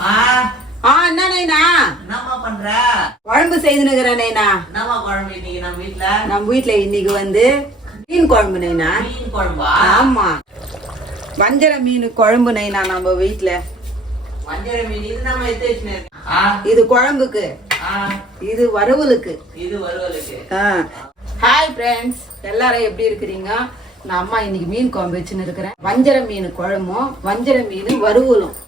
ஆ. என்ன நைனா? என்னம்மா பண்ற? குழம்பு செய்துனுக்குறேன் நைனா. என்னம்மா குழம்பு இன்னைக்கு நம்ம வீட்ல? நம்ம வீட்ல இன்னைக்கு வந்து மீன் குழம்பு நைனா. மீன் குழம்பா? ஆமா. வஞ்சர மீன் குழம்பு நைனா நம்ம வீட்ல. மஞ்சள் மீன் இது நம்ம எடுத்து இது குழம்புக்கு. ஆ. இது வறுவலுக்கு. இது வறுவலுக்கு. ஹாய் ஃப்ரெண்ட்ஸ் எல்லாரும் எப்படி இருக்கிறீங்க? நான் அம்மா இன்னைக்கு மீன் குழம்பு வச்சுன்னு இருக்கிறேன். வஞ்சர மீன் குழம்பும் வஞ்சர மீன் வறுவலும்.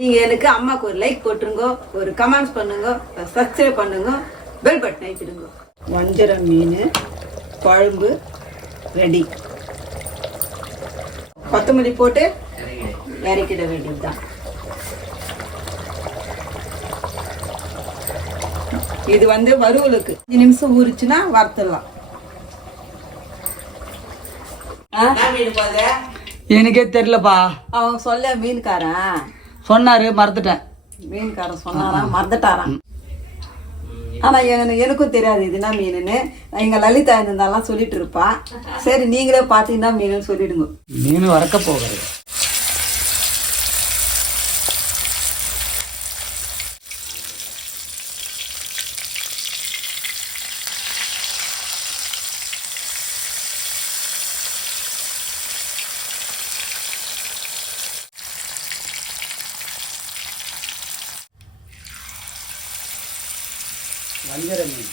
நீங்க எனக்கு அம்மாக்கு ஒரு லைக் போட்டுருங்க ஒரு கமெண்ட்ஸ் பண்ணுங்க சப்ஸ்கிரைப் பண்ணுங்க பெல் பட்டன் ஐப்பிடுங்க வஞ்சர மீன் குழம்பு ரெடி கொத்தமல்லி போட்டு இறக்கிட வேண்டியதுதான். இது வந்து வறுவலுக்கு. அஞ்சு நிமிஷம் ஊறிச்சுன்னா வறுத்துடலாம். எனக்கே தெரியலப்பா. அவன் சொல்ல மீன்காரன். சொன்னாரு மறந்துட்டேன். மீன்காரன் சொன்னாராம் மறந்துட்டாராம். ஆனா எனக்கு எனக்கும் தெரியாது இது என்ன மீனுன்னு. எங்க லலிதா இருந்தாலாம் சொல்லிட்டு இருப்பா. சரி நீங்களே பார்த்தீங்கன்னா மீனுன்னு சொல்லிடுங்க. மீன் வறக்க போகிறது வஞ்சர மீன்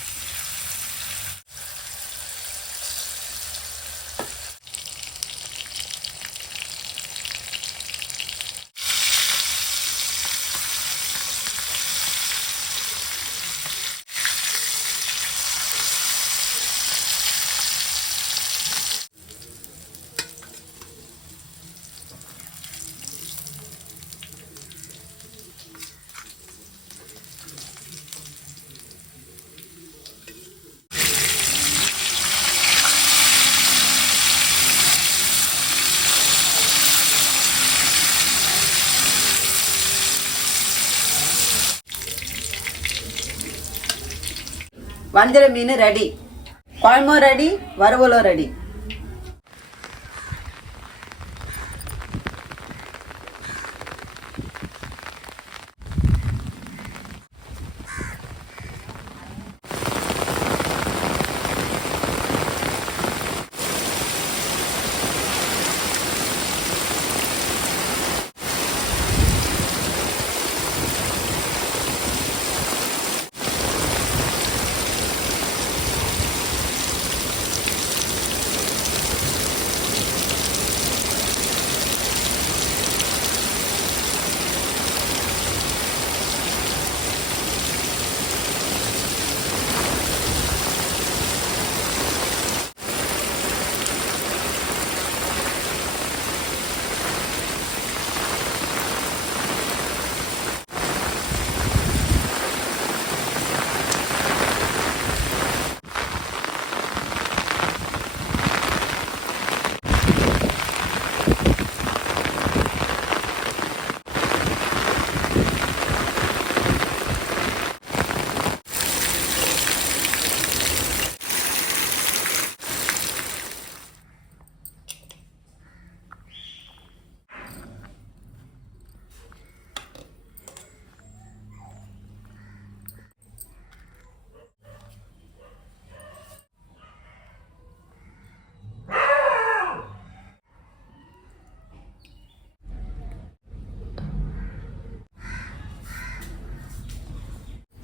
வஞ்சர மீன் ரெடி. குழம்பும் ரெடி வறுவலும் ரெடி.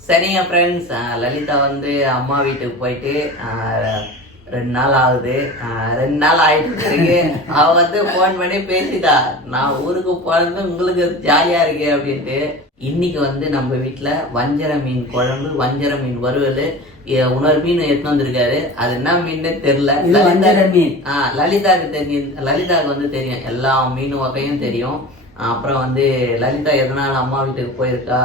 சரிங்க ஃப்ரெண்ட்ஸ் லலிதா வந்து அம்மா வீட்டுக்கு போயிட்டு ஆஹ், ரெண்டு நாள் ஆகுது. ஆஹ், ரெண்டு நாள் ஆயிட்டு இருக்கு. அவ வந்து ஃபோன் பண்ணி பேசிட்டா நான் ஊருக்கு போறது உங்களுக்கு ஜாலியா இருக்கு அப்படின்ட்டு. இன்னைக்கு வந்து நம்ம வீட்ல வஞ்சர மீன் குழம்பு வஞ்சர மீன் வறுவல் இன்னொரு மீன் எடுத்து வந்திருக்காரு. அது என்ன மீன்னு தெரியல. வஞ்சர மீன். ஆ லலிதாக்கு தெரியும் லலிதாக்கு வந்து தெரியும். எல்லா மீன் வகையும் தெரியும். அப்புறம் வந்து லலிதா எதனால அம்மா வீட்டுக்கு போயிருக்கா?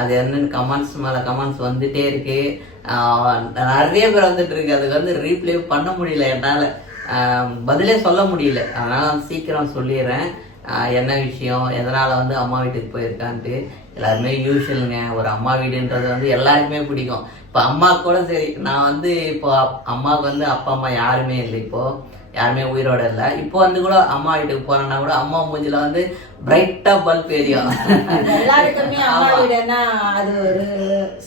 அது என்னன்னு கமெண்ட்ஸ் மேல கமெண்ட்ஸ் வந்துட்டே இருக்கு. நிறைய பேர் வந்துட்டு இருக்கு. அதுக்கு வந்து ரீப்ளே பண்ண முடியல என்னால. பதிலே சொல்ல முடியல. அதனால சீக்கிரம் சொல்லிடுறேன். என்ன விஷயம்? எதனால வந்து அம்மா வீட்டுக்கு போயிருக்கான்ட்டு? எல்லாருமே யூஷுவலுங்க. ஒரு அம்மா வீடுன்றது வந்து எல்லாருக்குமே பிடிக்கும். இப்போ அம்மா கூட சரி நான் வந்து இப்போ அம்மாவுக்கு வந்து அப்பா அம்மா யாருமே இல்லை இப்போ. யாருமே உயிரோட இல்லை. இப்போ வந்து கூட அம்மா வீட்டுக்கு போறேன்னா கூட அம்மா மூஞ்சில வந்து பிரைட்டா பல்ப் எரியும் எல்லாருக்குமே அம்மா வீடுன்னா அது ஒரு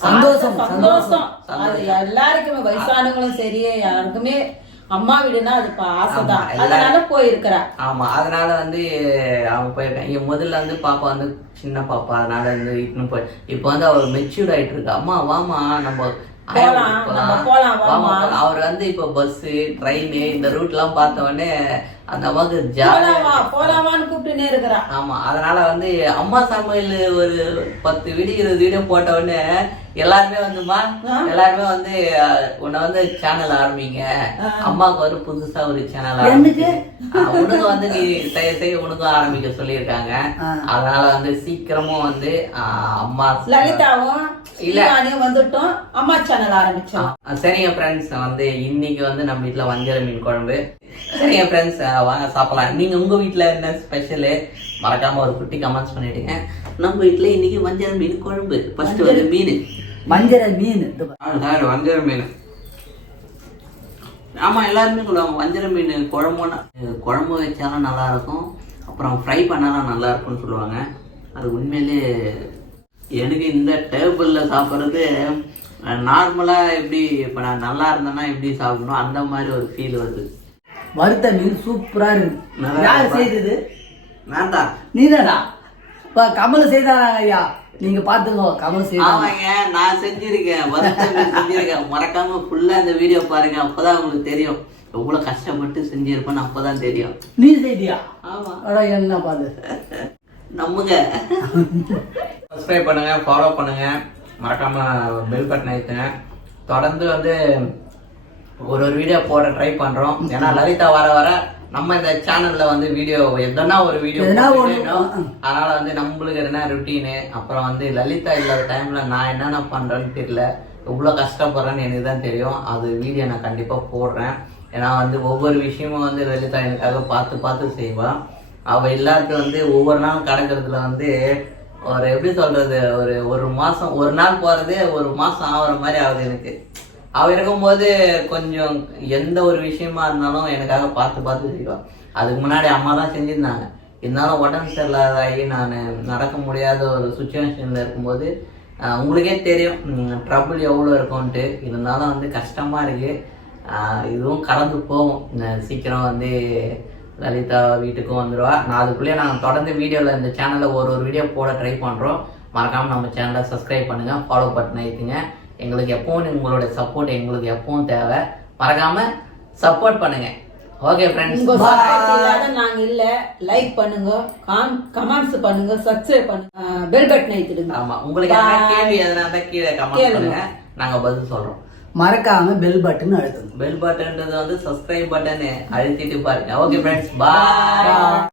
சந்தோஷம், சந்தோஷம். அது எல்லாருக்குமே வயசானவங்களும் சரி யாருக்குமே அம்மா வீடுனா அது ஆசைதான். அதனால போயிருக்கிறா. ஆமா அதனால வந்து அவங்க போயிருக்காங்க. இங்க முதல்ல வந்து பாப்பா வந்து சின்ன பாப்பா. அதனால வந்து இட்டுன்னு போய் இப்போ வந்து அவர் மெச்சூர்ட் ஆயிட்டு இருக்கு. அம்மா வாமா நம்ம அவர் வந்து இப்போ பஸ் ட்ரெயின் இந்த ரூட் எல்லாம் பார்த்த உடனே அந்த அம்மாவுக்கு போலாமா ஜாலியா போலாமான்னு கூப்பிட்டுனே இருக்கிறா. ஆமா அதனால வந்து அம்மா சமையல் ஒரு பத்து வீடியோ இருபது வீடியோ போட்ட உடனே எல்லாருமே வந்துமா எல்லாருமே வந்து உன்னை வந்து சேனல் ஆரம்பிங்க. அம்மாவுக்கு வந்து புதுசா ஒரு சேனல் ஆரம்பிச்சு. அஹ், உனக்கு வந்து நீ செய்ய செய்ய உனக்கும் ஆரம்பிக்க சொல்லியிருக்காங்க. அதனால வந்து சீக்கிரமும் வந்து அம்மா லலிதாவும் இல்ல. இவானியும் வந்துட்டோம் அம்மா சேனல் ஆரம்பிச்சோம் சரிங்க ஃப்ரெண்ட்ஸ் வந்து இன்னைக்கு வந்து நம்ம வீட்ல வஞ்சர மீன் குழம்பு. சரிங்க ஃப்ரெண்ட்ஸ் வாங்க சாப்பிடலாம். நீங்க உங்க வீட்ல என்ன ஸ்பெஷலு மறக்காம ஒரு குட்டி கமெண்ட்ஸ் பண்ணிடுங்க. நம்ம வீட்ல இன்னைக்கு வஞ்சர மீன் குழம்பு. ஃபர்ஸ்ட் வந்து மீன். மஞ்சள் மீன். வஞ்சர மீன். ஆமா எல்லாருமே சொல்லுவாங்க வஞ்சர மீன் குழம்புனா குழம்பு வச்சாலும் நல்லா இருக்கும். அப்புறம் ஃப்ரை பண்ணாலும் நல்லா இருக்கும்னு சொல்லுவாங்க. அது உண்மையிலே எனக்கு இந்த டேபிளில் சாப்பிட்றது நார்மலாக எப்படி இப்போ நான் நல்லா இருந்தேன்னா எப்படி சாப்பிடணும்? அந்த மாதிரி ஒரு ஃபீல் வருது. வறுத்த மீன் சூப்பரா இருக்கு. யார். செய்தது? நான் தான் நீதானா? இப்ப கமல் செய்தாங்க ஐயா நீங்க பாத்துக்கோ கமல் ஆமாங்க நான் செஞ்சிருக்கேன். மீன் செஞ்சிருக்கேன். மறக்காம ஃபுல்லா இந்த வீடியோ பாருங்க. அப்பதான் உங்களுக்கு தெரியும். எவ்வளவு கஷ்டப்பட்டு செஞ்சிருப்பேன்னு அப்பதான் தெரியும். நீ செய்தியா? ஆமா. அட என்ன பாது? நம்புங்க. சப்ஸ்கிரைப் பண்ணுங்க ஃபாலோ பண்ணுங்க. மறக்காம பெல் பட்டன் அழுத்துங்க. தொடர்ந்து வந்து ஒரு ஒரு வீடியோ போட ட்ரை பண்றோம். ஏன்னா லலிதா வர வர நம்ம இந்த சேனல்ல வந்து வீடியோ எதனா ஒரு வீடியோ. அதனால வந்து நம்மளுக்கு என்ன ருட்டீனு அப்புறம் வந்து லலிதா இல்லாத டைம்ல நான் என்னென்ன பண்றேன்னு தெரியல. எவ்வளவு கஷ்டப்படுறேன்னு எனக்கு தான் தெரியும். அது வீடியோ நான் கண்டிப்பா போடுறேன். ஏன்னா வந்து ஒவ்வொரு விஷயமும் வந்து லலிதா எனக்காக பார்த்து பார்த்து செய்வா. அவள் எல்லாருக்கும் வந்து ஒவ்வொரு நாள் கடக்கிறதுல வந்து ஒரு எப்படி சொல்றது ஒரு ஒரு மாசம் ஒரு நாள் போறதே ஒரு மாசம் ஆகுற மாதிரி ஆகுது எனக்கு. அவள் இருக்கும்போது கொஞ்சம் எந்த ஒரு விஷயமா இருந்தாலும் எனக்காக பார்த்து பார்த்து செய்வான் அதுக்கு முன்னாடி அம்மா தான் செஞ்சிருந்தாங்க. இருந்தாலும் உடம்பு சரியில்லாதாகி நான் நடக்க முடியாத ஒரு சுச்சுவேஷனில் இருக்கும்போது உங்களுக்கே தெரியும் ட்ரபுள் எவ்வளோ இருக்கும்ன்ட்டு. இருந்தாலும் வந்து கஷ்டமாக இருக்குது இதுவும் கடந்து போகும். சீக்கிரம் வந்து லலிதா வீட்டுக்கும் வந்துடுவா நான் அதுக்குள்ளேயே நாங்கள் தொடர்ந்து வீடியோவில் இந்த சேனலில் ஒரு ஒரு வீடியோ போட ட்ரை பண்ணுறோம் மறக்காமல் நம்ம சேனலை சப்ஸ்கிரைப் பண்ணுங்கள் ஃபாலோ பட்டன் ஐத்துங்க எங்களுக்கு எப்பவும் உங்களோட சப்போர்ட் எங்களுக்கு எப்பவும் தேவை. மறக்காமல் சப்போர்ட் பண்ணுங்கள் ஓகே ஃப்ரெண்ட்ஸ் உங்க சப்போர்ட் இல்லாத நாங்க இல்ல. லைக் பண்ணுங்க கமெண்ட்ஸ் பண்ணுங்க சப்ஸ்கிரைப் பண்ணுங்க. பெல் பட்டன் ஆமாம் உங்களுக்கு கேள்வி எதனா கீழே கமெண்ட் கேளுங்க. பண்ணுங்கள் நாங்கள் பதில் சொல்கிறோம் மறக்காம பெல் பட்டன் அழுத்துங்க பெல் பட்டன்றது வந்து சப்ஸ்கிரைப் பட்டனு அழுத்திட்டு பாருங்க. Okay friends bye